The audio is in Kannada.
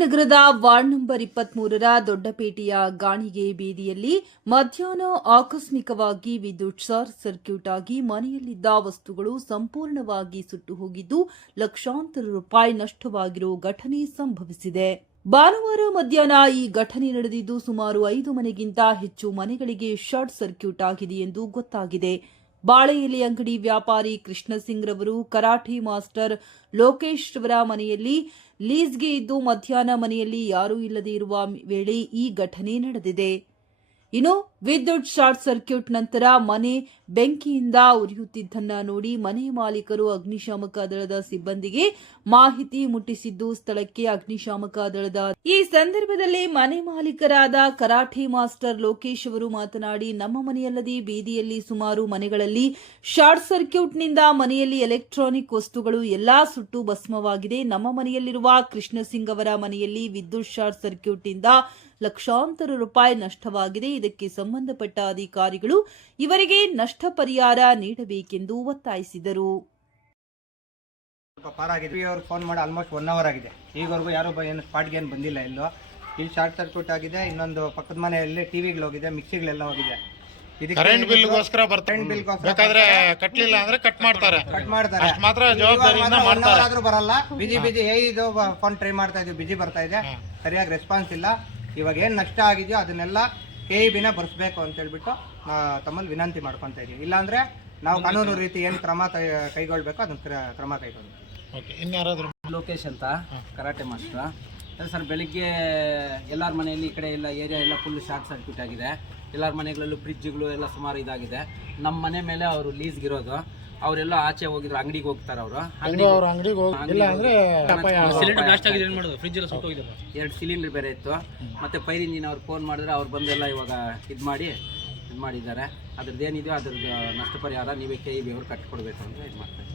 ನಗರದ ವಾರ್ಡ್ ನಂಬರ್ 23ರ ದೊಡ್ಡಪೇಟೆಯ ಗಾಣಿಗೆ ಬೀದಿಯಲ್ಲಿ ಮಧ್ಯಾಹ್ನ ಆಕಸ್ಮಿಕವಾಗಿ ವಿದ್ಯುತ್ ಶಾರ್ಟ್ ಸರ್ಕ್ಯೂಟ್ ಆಗಿ ಮನೆಯಲ್ಲಿದ್ದ ವಸ್ತುಗಳು ಸಂಪೂರ್ಣವಾಗಿ ಸುಟ್ಟು ಹೋಗಿದ್ದು ಲಕ್ಷಾಂತರ ರೂಪಾಯಿ ನಷ್ಟವಾಗಿರುವ ಘಟನೆ ಸಂಭವಿಸಿದೆ. ಭಾನುವಾರ ಮಧ್ಯಾಹ್ನ ಈ ಘಟನೆ ನಡೆದಿದ್ದು ಸುಮಾರು 5 ಮನೆಗಿಂತ ಹೆಚ್ಚು ಮನೆಗಳಿಗೆ ಶಾರ್ಟ್ ಸರ್ಕ್ಯೂಟ್ ಆಗಿದೆ ಎಂದು ಗೊತ್ತಾಗಿದೆ. ಬಾಳೆಎಲೆ ಅಂಗಡಿ ವ್ಯಾಪಾರಿ ಕೃಷ್ಣ ಸಿಂಗ್ ರವರು ಕರಾಟೆ ಮಾಸ್ಟರ್ ಲೋಕೇಶ್ ರವರ ಮನೆಯಲ್ಲಿ ಲೀಸ್ಗೆ ಇದ್ದು ಮಧ್ಯಾಹ್ನ ಮನೆಯಲ್ಲಿ ಯಾರೂ ಇಲ್ಲದೆ ಇರುವ ವೇಳೆ ಈ ಘಟನೆ ನಡೆದಿದೆ. ಇನ್ನು ವಿದ್ಯುತ್ ಶಾರ್ಟ್ ಸರ್ಕ್ಯೂಟ್ ನಂತರ ಮನೆ ಬೆಂಕಿಯಿಂದ ಉರಿಯುತ್ತಿದ್ದನ್ನ ನೋಡಿ ಮನೆ ಮಾಲೀಕರು ಅಗ್ನಿಶಾಮಕ ದಳದ ಸಿಬ್ಬಂದಿಗೆ ಮಾಹಿತಿ ಮುಟ್ಟಿಸಿದ್ದು ಸ್ಥಳಕ್ಕೆ ಅಗ್ನಿಶಾಮಕ ದಳದ ಈ ಸಂದರ್ಭದಲ್ಲಿ ಮನೆ ಮಾಲೀಕರಾದ ಕರಾಟೆ ಮಾಸ್ಟರ್ ಲೋಕೇಶ್ ಅವರು ಮಾತನಾಡಿ, ನಮ್ಮ ಮನೆಯಲ್ಲದೆ ಬೀದಿಯಲ್ಲಿ ಸುಮಾರು ಮನೆಗಳಲ್ಲಿ ಶಾರ್ಟ್ ಸರ್ಕ್ಯೂಟ್ನಿಂದ ಮನೆಯಲ್ಲಿ ಎಲೆಕ್ಟ್ರಾನಿಕ್ ವಸ್ತುಗಳು ಎಲ್ಲಾ ಸುಟ್ಟು ಭಸ್ಮವಾಗಿದೆ. ನಮ್ಮ ಮನೆಯಲ್ಲಿರುವ ಕೃಷ್ಣ ಸಿಂಗ್ ಅವರ ಮನೆಯಲ್ಲಿ ವಿದ್ಯುತ್ ಶಾರ್ಟ್ ಸರ್ಕ್ಯೂಟ್ನಿಂದ ಲಕ್ಷಾಂತರ ರೂಪಾಯಿ ನಷ್ಟವಾಗಿದೆ. ಇದಕ್ಕೆ ಸಂಬಂಧಪಟ್ಟ ಅಧಿಕಾರಿಗಳು ಇವರಿಗೆ ನಷ್ಟ ಪರಿಹಾರ ನೀಡಬೇಕೆಂದು ಒತ್ತಾಯಿಸಿದರು. ಫೋನ್ ಮಾಡಿ ಆಲ್ಮೋಸ್ಟ್ 1 ಅವರ್ ಆಗಿದೆ. ಈವರೆಗೂ ಯಾರು ಏನು ಸ್ಪಾಟ್ಗೆ ಏನು ಬಂದಿಲ್ಲ. ಎಲ್ಲೋ ಇಲ್ಲಿ ಶಾರ್ಟ್ ಸರ್ಕ್ಯೂಟ್ ಆಗಿದೆ. ಇನ್ನೊಂದು ಪಕ್ಕದ ಮನೆಯಲ್ಲಿ ಟಿವಿಗಳು ಹೋಗಿದೆ, ಮಿಕ್ಸಿಗಳೆಲ್ಲ ಹೋಗಿದೆ. ಕರೆಂಟ್ ಬಿಲ್ಗೋಸ್ಕರ ಬೇಕಾದ್ರೆ ಕಟ್ಲಿಲ್ಲ ಅಂದ್ರೆ ಕಟ್ ಮಾಡ್ತಾರೆ ಅಷ್ಟು ಮಾತ್ರ ಜವಾಬ್ದಾರಿಯಿಂದ ಮಾಡ್ತಾರೆ. ಆದ್ರೂ ಬರಲ್ಲ. ಬಿಜಿ ಇದು ಫೋನ್ ಟ್ರೈ ಮಾಡ್ತಾ ಇದ್ವಿ, ಬಿಜಿ ಬರ್ತಾ ಇದೆ, ಸರಿಯಾಗಿ ರೆಸ್ಪಾನ್ಸ್ ಇಲ್ಲ. ಇವಾಗ ಏನು ನಷ್ಟ ಆಗಿದೆಯೋ ಅದನ್ನೆಲ್ಲ KEBನ ಬರ್ಸ್ಬೇಕು ಅಂತ ಹೇಳ್ಬಿಟ್ಟು ತಮ್ಮಲ್ಲಿ ವಿನಂತಿ ಮಾಡ್ಕೊತಾ ಇದೀವಿ. ಇಲ್ಲಾಂದ್ರೆ ನಾವು ಕಾನೂನು ರೀತಿ ಏನು ಕ್ರಮ ಕೈಗೊಳ್ಬೇಕು ಅದನ್ನ ಕ್ರಮ ಕೈಗೊಳ್ಬೇಕು. ಲೋಕೇಶ್ ಅಂತ ಕರಾಟೆ ಮಾಸ್ಟರ್ ಸರ್. ಬೆಳಿಗ್ಗೆ ಎಲ್ಲರ ಮನೆಯಲ್ಲಿ ಈ ಕಡೆ ಎಲ್ಲ ಏರಿಯಾ ಎಲ್ಲ ಫುಲ್ ಶಾರ್ಟ್ ಸರ್ಕ್ಯೂಟ್ ಆಗಿದೆ. ಎಲ್ಲರ ಮನೆಗಳಲ್ಲೂ ಫ್ರಿಜ್ಗಳು ಎಲ್ಲ ಸುಮಾರು ಇದಾಗಿದೆ. ನಮ್ಮ ಮನೆ ಮೇಲೆ ಅವರು ಲೀಸ್ಗಿರೋದು. ಅವರೆಲ್ಲ ಆಚೆ ಹೋಗಿದ್ರು, ಅಂಗಡಿಗೆ ಹೋಗ್ತಾರೆ. ಅವರು ಎರಡು ಸಿಲಿಂಡರ್ ಬೇರೆ ಇತ್ತು. ಮತ್ತೆ ಫೈರ್ ಇಂಜಿನ್ ಅವ್ರು ಫೋನ್ ಮಾಡಿದ್ರೆ ಅವ್ರು ಬಂದೆಲ್ಲ ಇವಾಗ ಇದು ಮಾಡಿದ್ದಾರೆ. ಅದ್ರದ್ದೇನಿದೆಯೋ ಅದ್ರದ್ದು ನಷ್ಟ ಪರಿಹಾರ ನೀವೇ KEB ಅವ್ರು ಕಟ್ಕೊಡ್ಬೇಕು ಅಂತ ಇದು ಮಾಡ್ತಾರೆ.